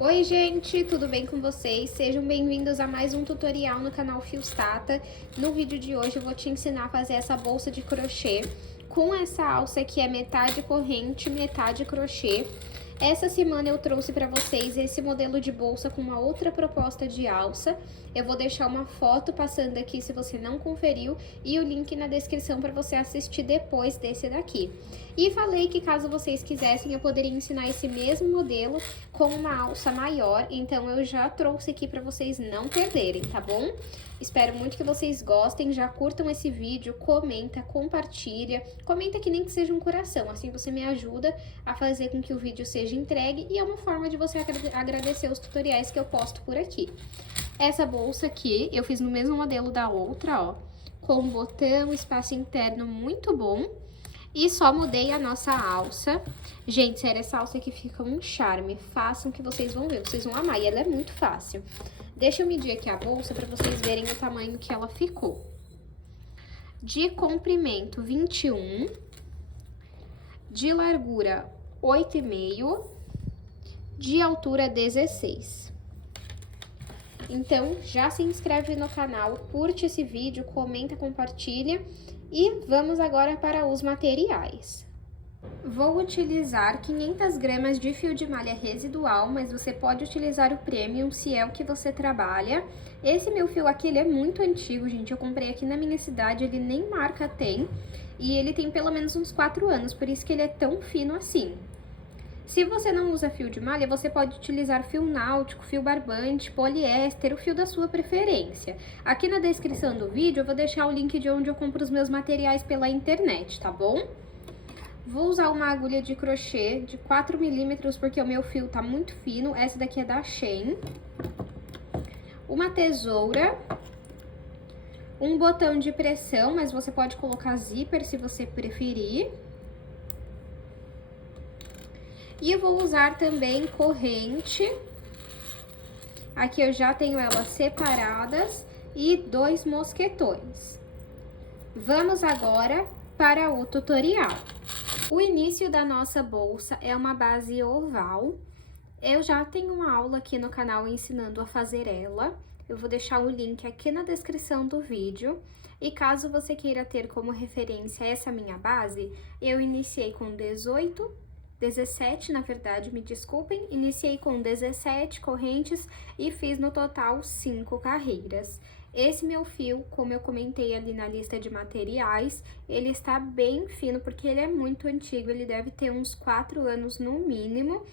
Oi gente, tudo bem com vocês? Sejam bem-vindos a mais um tutorial no canal Fios Tata. No vídeo de hoje eu vou te ensinar a fazer essa bolsa de crochê com essa alça que é metade corrente, metade crochê. Essa semana eu trouxe para vocês esse modelo de bolsa com uma outra proposta de alça. Eu vou deixar uma foto passando aqui se você não conferiu e o link na descrição para você assistir depois desse daqui. E falei que caso vocês quisessem eu poderia ensinar esse mesmo modelo com uma alça maior, então eu já trouxe aqui para vocês não perderem, tá bom? Espero muito que vocês gostem, já curtam esse vídeo, comenta, compartilha, comenta que nem que seja um coração, assim você me ajuda a fazer com que o vídeo seja entregue e é uma forma de você agradecer os tutoriais que eu posto por aqui. Essa bolsa aqui eu fiz no mesmo modelo da outra, ó, com botão, espaço interno muito bom. E só mudei a nossa alça. Gente, sério, essa alça aqui fica um charme. Façam que vocês vão ver, vocês vão amar. E ela é muito fácil. Deixa eu medir aqui a bolsa para vocês verem o tamanho que ela ficou. De comprimento, 21. De largura, 8,5. De altura, 16. Então, já se inscreve no canal, curte esse vídeo, comenta, compartilha. E vamos agora para os materiais. Vou utilizar 500 gramas de fio de malha residual, mas você pode utilizar o premium se é o que você trabalha. Esse meu fio aqui, ele é muito antigo, gente, eu comprei aqui na minha cidade, ele nem marca tem. E ele tem pelo menos uns 4 anos, por isso que ele é tão fino assim. Se você não usa fio de malha, você pode utilizar fio náutico, fio barbante, poliéster, o fio da sua preferência. Aqui na descrição do vídeo eu vou deixar o link de onde eu compro os meus materiais pela internet, tá bom? Vou usar uma agulha de crochê de 4 milímetros porque o meu fio tá muito fino, essa daqui é da Shein. Uma tesoura. Um botão de pressão, mas você pode colocar zíper se você preferir. E eu vou usar também corrente. Aqui eu já tenho elas separadas e 2 mosquetões. Vamos agora para o tutorial. O início da nossa bolsa é uma base oval. Eu já tenho uma aula aqui no canal ensinando a fazer ela. Eu vou deixar o link aqui na descrição do vídeo. E caso você queira ter como referência essa minha base, eu iniciei com 17, na verdade, me desculpem, iniciei com 17 correntes e fiz no total 5 carreiras. Esse meu fio, como eu comentei ali na lista de materiais, ele está bem fino porque ele é muito antigo, ele deve ter uns 4 anos no mínimo,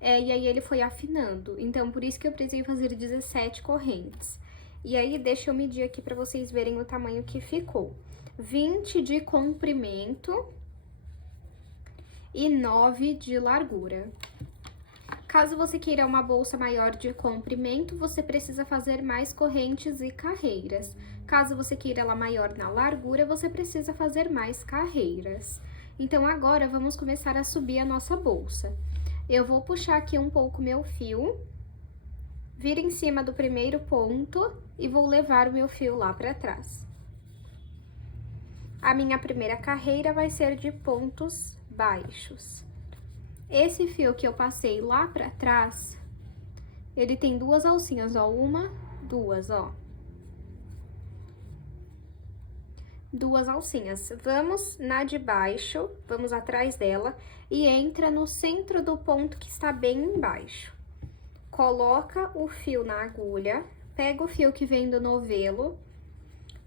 e aí ele foi afinando, então por isso que eu precisei fazer 17 correntes. E aí, deixa eu medir aqui para vocês verem o tamanho que ficou. 20 de comprimento e 9 de largura. Caso você queira uma bolsa maior de comprimento, você precisa fazer mais correntes e carreiras. Caso você queira ela maior na largura, você precisa fazer mais carreiras. Então, agora, vamos começar a subir a nossa bolsa. Eu vou puxar aqui um pouco meu fio, vir em cima do primeiro ponto e vou levar o meu fio lá para trás. A minha primeira carreira vai ser de pontos baixos. Esse fio que eu passei lá pra trás, ele tem 2 alcinhas, ó, 1, 2, ó. 2 alcinhas. Vamos na de baixo, vamos atrás dela e entra no centro do ponto que está bem embaixo. Coloca o fio na agulha, pega o fio que vem do novelo,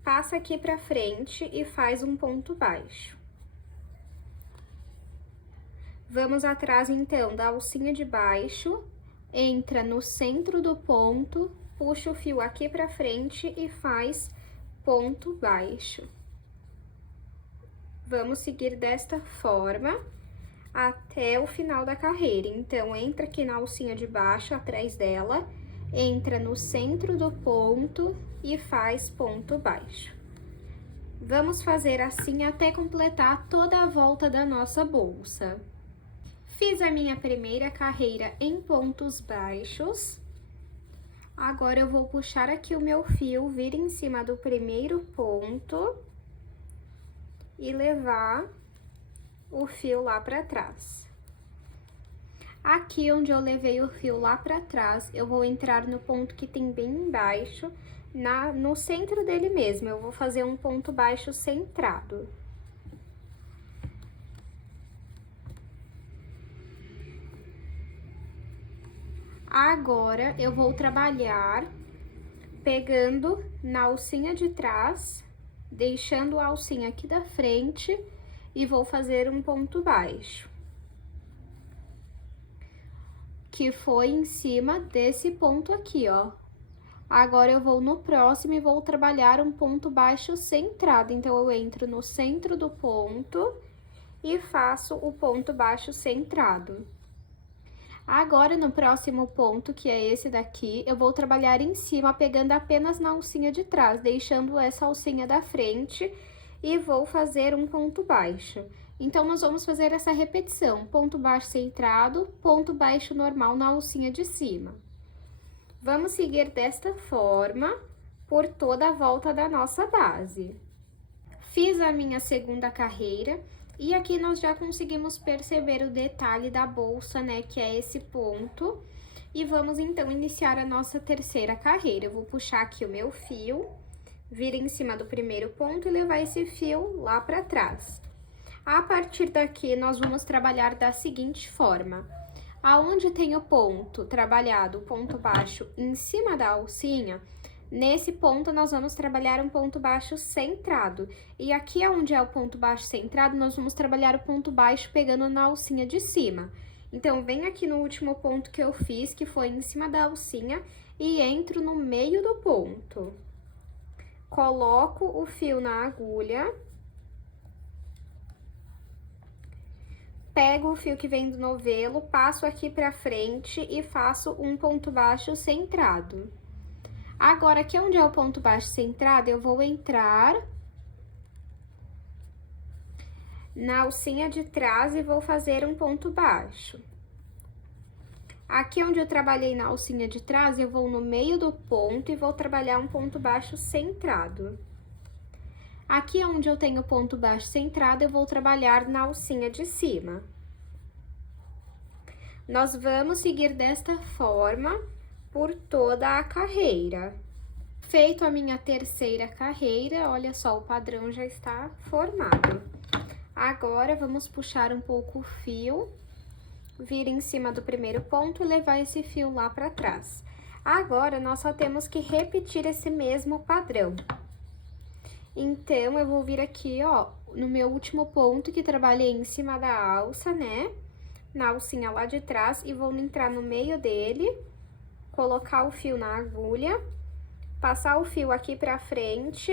passa aqui pra frente e faz um ponto baixo. Vamos atrás, então, da alcinha de baixo, entra no centro do ponto, puxa o fio aqui pra frente e faz ponto baixo. Vamos seguir desta forma até o final da carreira. Então, entra aqui na alcinha de baixo, atrás dela, entra no centro do ponto e faz ponto baixo. Vamos fazer assim até completar toda a volta da nossa bolsa. Fiz a minha primeira carreira em pontos baixos. Agora, eu vou puxar aqui o meu fio, vir em cima do primeiro ponto e levar o fio lá pra trás. Aqui onde eu levei o fio lá pra trás, eu vou entrar no ponto que tem bem embaixo, no centro dele mesmo. Eu vou fazer um ponto baixo centrado. Agora, eu vou trabalhar pegando na alcinha de trás, deixando a alcinha aqui da frente e vou fazer um ponto baixo, que foi em cima desse ponto aqui, ó. Agora, eu vou no próximo e vou trabalhar um ponto baixo centrado. Então, eu entro no centro do ponto e faço o ponto baixo centrado. Agora, no próximo ponto, que é esse daqui, eu vou trabalhar em cima, pegando apenas na alcinha de trás, deixando essa alcinha da frente e vou fazer um ponto baixo. Então, nós vamos fazer essa repetição, ponto baixo centrado, ponto baixo normal na alcinha de cima. Vamos seguir desta forma por toda a volta da nossa base. Fiz a minha segunda carreira. E aqui nós já conseguimos perceber o detalhe da bolsa, né, que é esse ponto. E vamos, então, iniciar a nossa terceira carreira. Eu vou puxar aqui o meu fio, vir em cima do primeiro ponto e levar esse fio lá pra trás. A partir daqui, nós vamos trabalhar da seguinte forma. Aonde tem o ponto trabalhado, o ponto baixo em cima da alcinha, nesse ponto, nós vamos trabalhar um ponto baixo centrado. E aqui onde é o ponto baixo centrado, nós vamos trabalhar o ponto baixo pegando na alcinha de cima. Então, vem aqui no último ponto que eu fiz, que foi em cima da alcinha, e entro no meio do ponto. Coloco o fio na agulha. Pego o fio que vem do novelo, passo aqui pra frente e faço um ponto baixo centrado. Agora, aqui onde é o ponto baixo centrado, eu vou entrar na alcinha de trás e vou fazer um ponto baixo. Aqui onde eu trabalhei na alcinha de trás, eu vou no meio do ponto e vou trabalhar um ponto baixo centrado. Aqui onde eu tenho ponto baixo centrado, eu vou trabalhar na alcinha de cima. Nós vamos seguir desta forma por toda a carreira. Feito a minha terceira carreira, olha só, o padrão já está formado. Agora, vamos puxar um pouco o fio, vir em cima do primeiro ponto e levar esse fio lá para trás. Agora, nós só temos que repetir esse mesmo padrão. Então, eu vou vir aqui, ó, no meu último ponto, que trabalhei em cima da alça, né? Na alcinha lá de trás, e vou entrar no meio dele, colocar o fio na agulha, passar o fio aqui pra frente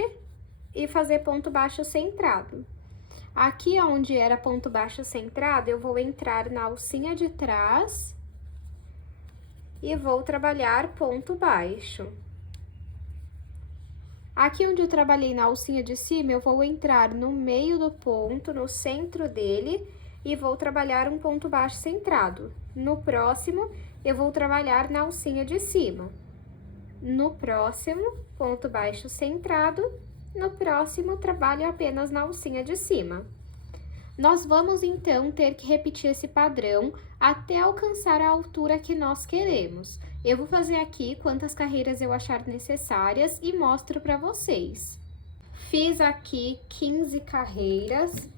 e fazer ponto baixo centrado. Aqui onde era ponto baixo centrado, eu vou entrar na alcinha de trás e vou trabalhar ponto baixo. Aqui onde eu trabalhei na alcinha de cima, eu vou entrar no meio do ponto, no centro dele, e vou trabalhar um ponto baixo centrado. No próximo, eu vou trabalhar na alcinha de cima. No próximo, ponto baixo centrado. No próximo, trabalho apenas na alcinha de cima. Nós vamos, então, ter que repetir esse padrão até alcançar a altura que nós queremos. Eu vou fazer aqui quantas carreiras eu achar necessárias e mostro para vocês. Fiz aqui 15 carreiras.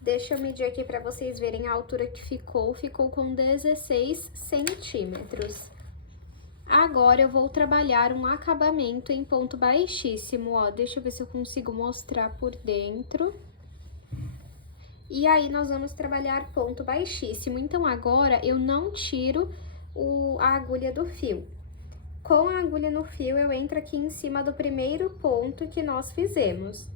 Deixa eu medir aqui para vocês verem a altura que ficou. Ficou com 16 centímetros. Agora, eu vou trabalhar um acabamento em ponto baixíssimo, ó. Deixa eu ver se eu consigo mostrar por dentro. E aí, nós vamos trabalhar ponto baixíssimo. Então, agora, eu não tiro a agulha do fio. Com a agulha no fio, eu entro aqui em cima do primeiro ponto que nós fizemos.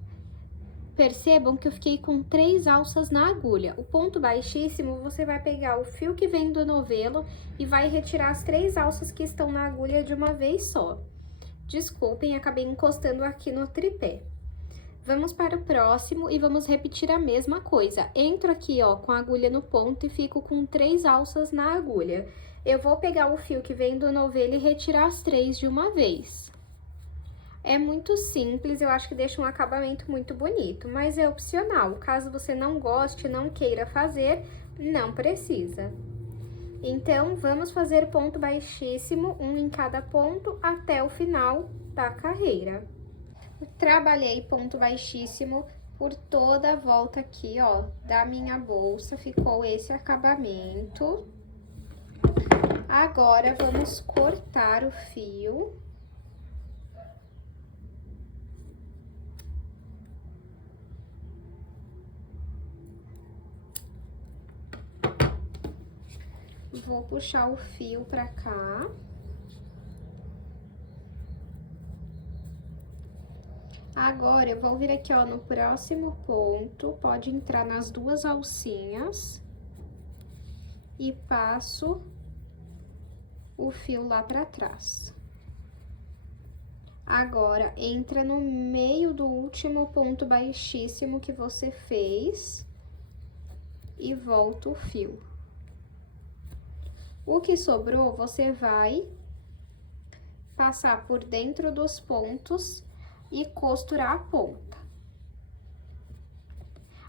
Percebam que eu fiquei com 3 alças na agulha. O ponto baixíssimo, você vai pegar o fio que vem do novelo e vai retirar as 3 alças que estão na agulha de uma vez só. Desculpem, acabei encostando aqui no tripé. Vamos para o próximo e vamos repetir a mesma coisa. Entro aqui, ó, com a agulha no ponto e fico com 3 alças na agulha. Eu vou pegar o fio que vem do novelo e retirar as 3 de uma vez. É muito simples, eu acho que deixa um acabamento muito bonito, mas é opcional. Caso você não goste, não queira fazer, não precisa. Então, vamos fazer ponto baixíssimo, um em cada ponto, até o final da carreira. Trabalhei ponto baixíssimo por toda a volta aqui, ó, da minha bolsa, ficou esse acabamento. Agora, vamos cortar o fio. Vou puxar o fio pra cá. Agora, eu vou vir aqui, ó, no próximo ponto, pode entrar nas duas alcinhas e passo o fio lá pra trás. Agora, entra no meio do último ponto baixíssimo que você fez e volta o fio. O que sobrou, você vai passar por dentro dos pontos e costurar a ponta.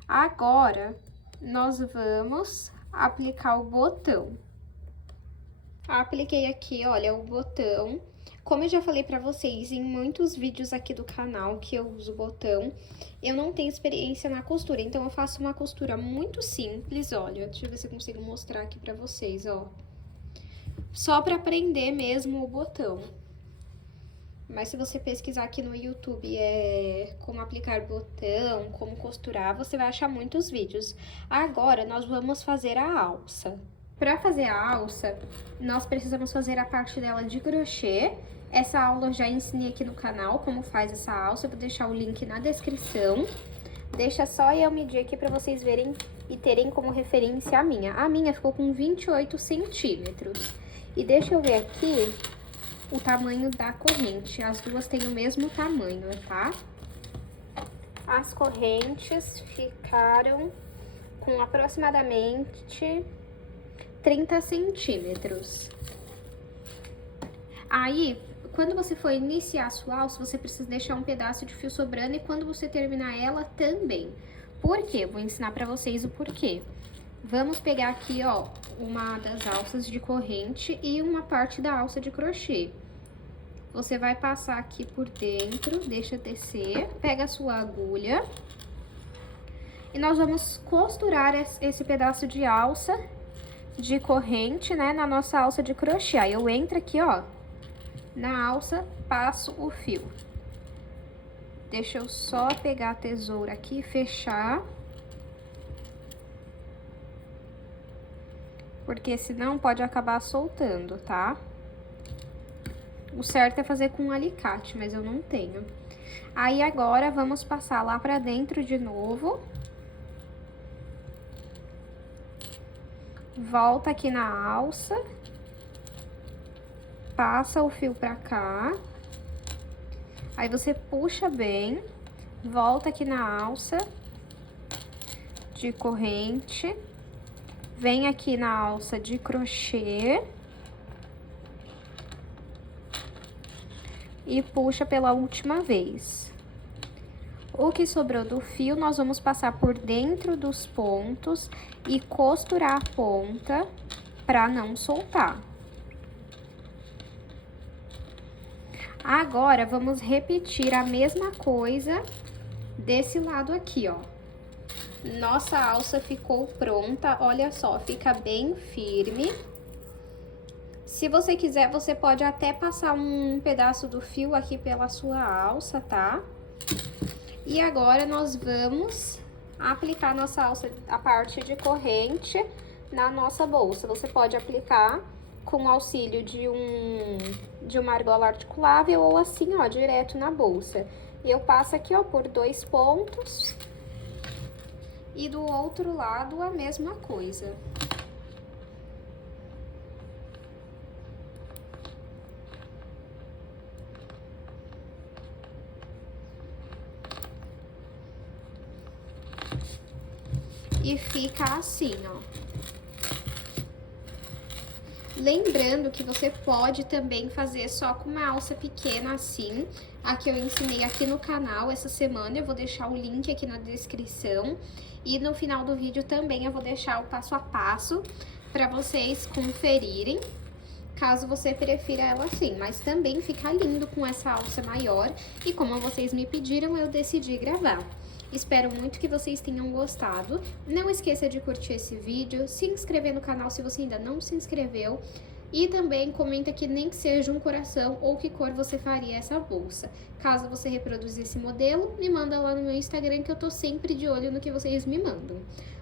Agora, nós vamos aplicar o botão. Apliquei aqui, olha, o botão. Como eu já falei pra vocês em muitos vídeos aqui do canal que eu uso botão, eu não tenho experiência na costura, então eu faço uma costura muito simples, olha. Deixa eu ver se eu consigo mostrar aqui pra vocês, ó. Só pra aprender mesmo o botão. Mas se você pesquisar aqui no YouTube como aplicar botão, como costurar, você vai achar muitos vídeos. Agora, nós vamos fazer a alça. Para fazer a alça, nós precisamos fazer a parte dela de crochê. Essa aula eu já ensinei aqui no canal como faz essa alça, eu vou deixar o link na descrição. Deixa só eu medir aqui para vocês verem e terem como referência a minha. A minha ficou com 28 centímetros. E deixa eu ver aqui o tamanho da corrente. As duas têm o mesmo tamanho, tá? As correntes ficaram com aproximadamente 30 centímetros. Aí, quando você for iniciar a sua alça, você precisa deixar um pedaço de fio sobrando e quando você terminar ela também. Por quê? Eu vou ensinar pra vocês o porquê. Vamos pegar aqui, ó, uma das alças de corrente e uma parte da alça de crochê. Você vai passar aqui por dentro, deixa descer, pega a sua agulha. E nós vamos costurar esse pedaço de alça de corrente, né, na nossa alça de crochê. Aí eu entro aqui, ó, na alça, passo o fio. Deixa eu só pegar a tesoura aqui e fechar. Porque senão pode acabar soltando, tá? O certo é fazer com um alicate, mas eu não tenho. Aí agora vamos passar lá pra dentro de novo. Volta aqui na alça. Passa o fio pra cá. Aí você puxa bem. Volta aqui na alça de corrente. Vem aqui na alça de crochê. E puxa pela última vez. O que sobrou do fio, nós vamos passar por dentro dos pontos e costurar a ponta pra não soltar. Agora, vamos repetir a mesma coisa desse lado aqui, ó. Nossa alça ficou pronta, olha só, fica bem firme. Se você quiser, você pode até passar um pedaço do fio aqui pela sua alça, tá? E agora, nós vamos aplicar nossa alça, a parte de corrente, na nossa bolsa. Você pode aplicar com o auxílio de uma argola articulável ou assim, ó, direto na bolsa. E eu passo aqui, ó, por 2 pontos. E do outro lado, a mesma coisa. E fica assim, ó. Lembrando que você pode também fazer só com uma alça pequena assim. A que eu ensinei aqui no canal essa semana, eu vou deixar o link aqui na descrição. E no final do vídeo também eu vou deixar o passo a passo para vocês conferirem, caso você prefira ela assim, mas também fica lindo com essa alça maior, e como vocês me pediram, eu decidi gravar. Espero muito que vocês tenham gostado. Não esqueça de curtir esse vídeo, se inscrever no canal se você ainda não se inscreveu, e também comenta que nem que seja um coração ou que cor você faria essa bolsa. Caso você reproduzir esse modelo, me manda lá no meu Instagram que eu tô sempre de olho no que vocês me mandam.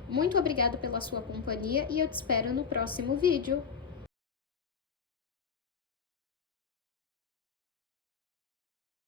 Muito obrigada pela sua companhia e eu te espero no próximo vídeo.